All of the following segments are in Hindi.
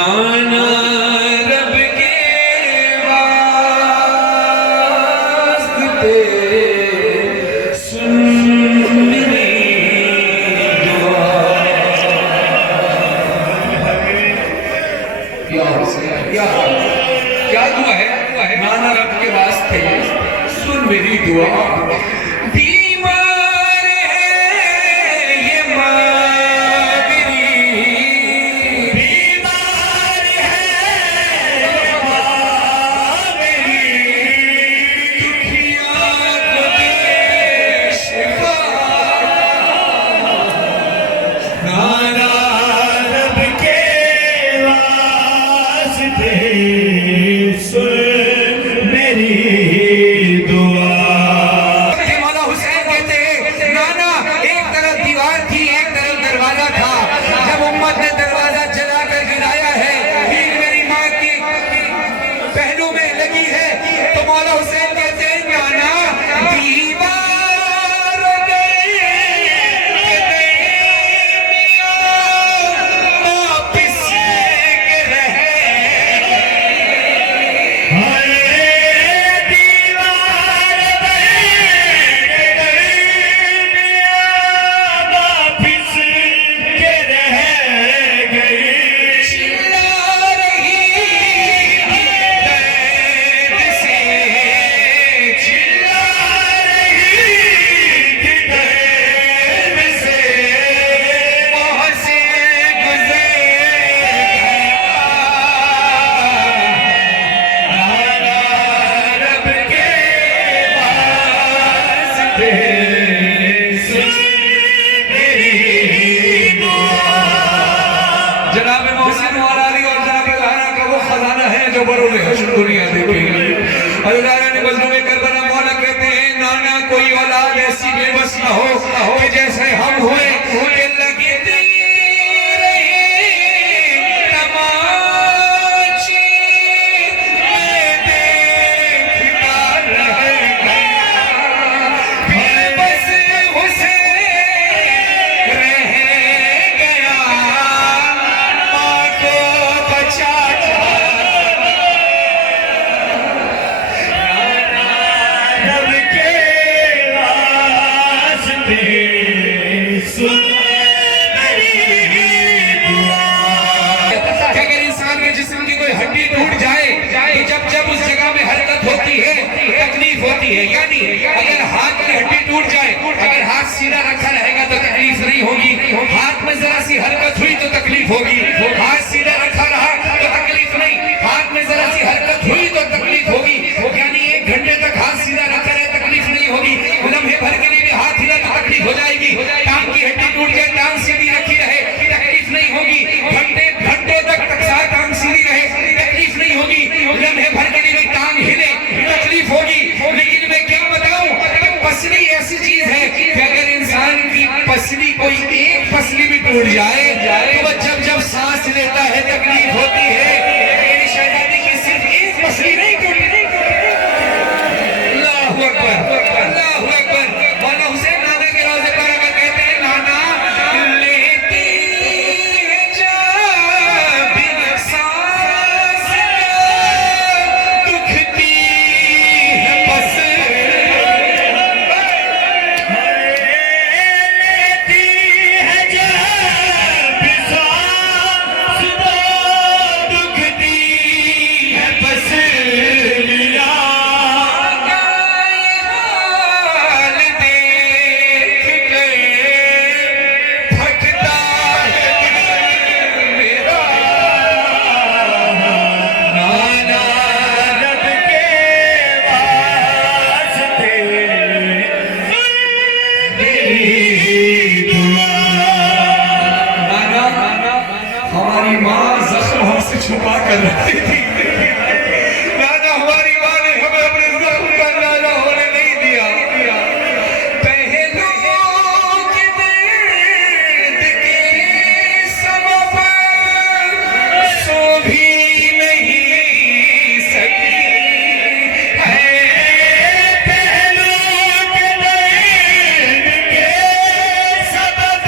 नाना रब के वास्ते सुन मेरी दुआ। क्या दुआ है? नाना रब के वास्ते सुन मेरी दुआ। बीमार है ये माँ मेरी, बीमार है ये माँ मेरी, दुखिया को दे शिफा। नाना रब के वास्ते सुन मेरी दुआ। मौला हुसैन कहते हैं नाना एक तरफ दीवार थी एक तरफ दरवाजा था, जब उम्मत ने दरवाजा जलाकर गिराया है, भीड़ मेरी माँ की पहलू में लगी है, तो मौला हुसैन कहते हैं नाना दीवार गए वापिस के रहे। जनाब मोहसिन वाली और जनाब गाना का वो खजाना है जो बरोज़ हश्र दुनिया देखेगी। अल्लाह ने मज़लूम करबला मौला कहते हैं नाना कोई औलाद ऐसी बेबस न हो कि जैसे हम हुए कि लगती रहे तमाचे में देखता रहेगा। बेबस हुसैन रह गया माँ को बचा। रब के वास्ते सुन मेरी दुआ। अगर इंसान के जिस्म की कोई हड्डी टूट जाए तो जब जब उस जगह में हरकत होती है तकलीफ होती है, यानी अगर हाथ की हड्डी टूट जाए, अगर हाथ सीधा रखा रहेगा तो तकलीफ नहीं होगी, हाथ में जरा सी हरकत हुई तो तकलीफ होगी, हाथ सीधा रखा रहा तो तकलीफ नहीं, हाथ में जरा सी हरकत हुई तो तकलीफ होगी। यानी 1 घंटे तक हाथ सीधा रखा रहे तकलीफ नहीं होगी, लम्हे भर के लिए भी हाथ हिला तो तकलीफ हो जाएगी। टांग की हड्डी टूट जाए टांग सीधी रखी रहे तकलीफ नहीं होगी, घंटों तक टांग सीधी रहे तकलीफ नहीं होगी, लम्हे भर के लिए भी टांग हिले तकलीफ होगी। लेकिन मैं क्या बताऊं कि पसली ऐसी चीज है कि अगर इंसान की पसली कोई एक पसली भी टूट जाए तो वह जब जब सांस लेता है तकलीफ होती है। मेरी शहजादी की सिर्फ एक पसली नहीं टूटी। अल्लाहु अकबर, अल्लाहु अकबर। मौला हुसैन नाना के रोज़े पर आकर कहते हैं नाना लेती है जान बिन सांस दुखती है बस। लेती है जान बिन सांस दुखती है बस। लिया हाल देख के फटता है मेरा। नाना रब के वास्ते मेरी दुआ। नाना हमारी माँ जख्म हमसे छुपा कर रखती थी। नाना हमारी माँ ने हमें अपने जख्म का अंदाजा होने नहीं दिया। पहलू के दर्द के सबब सो भी नहीं सकी है। पहलू के दर्द के सबब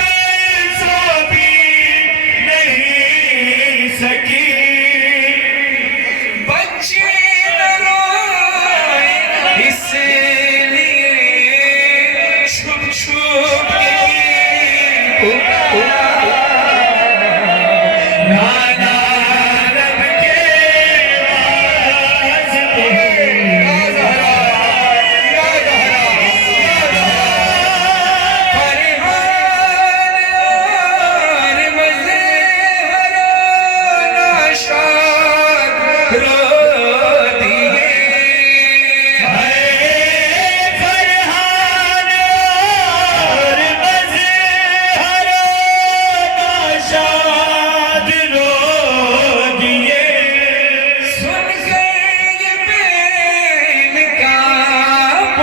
सो भी नहीं सकी।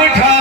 उठा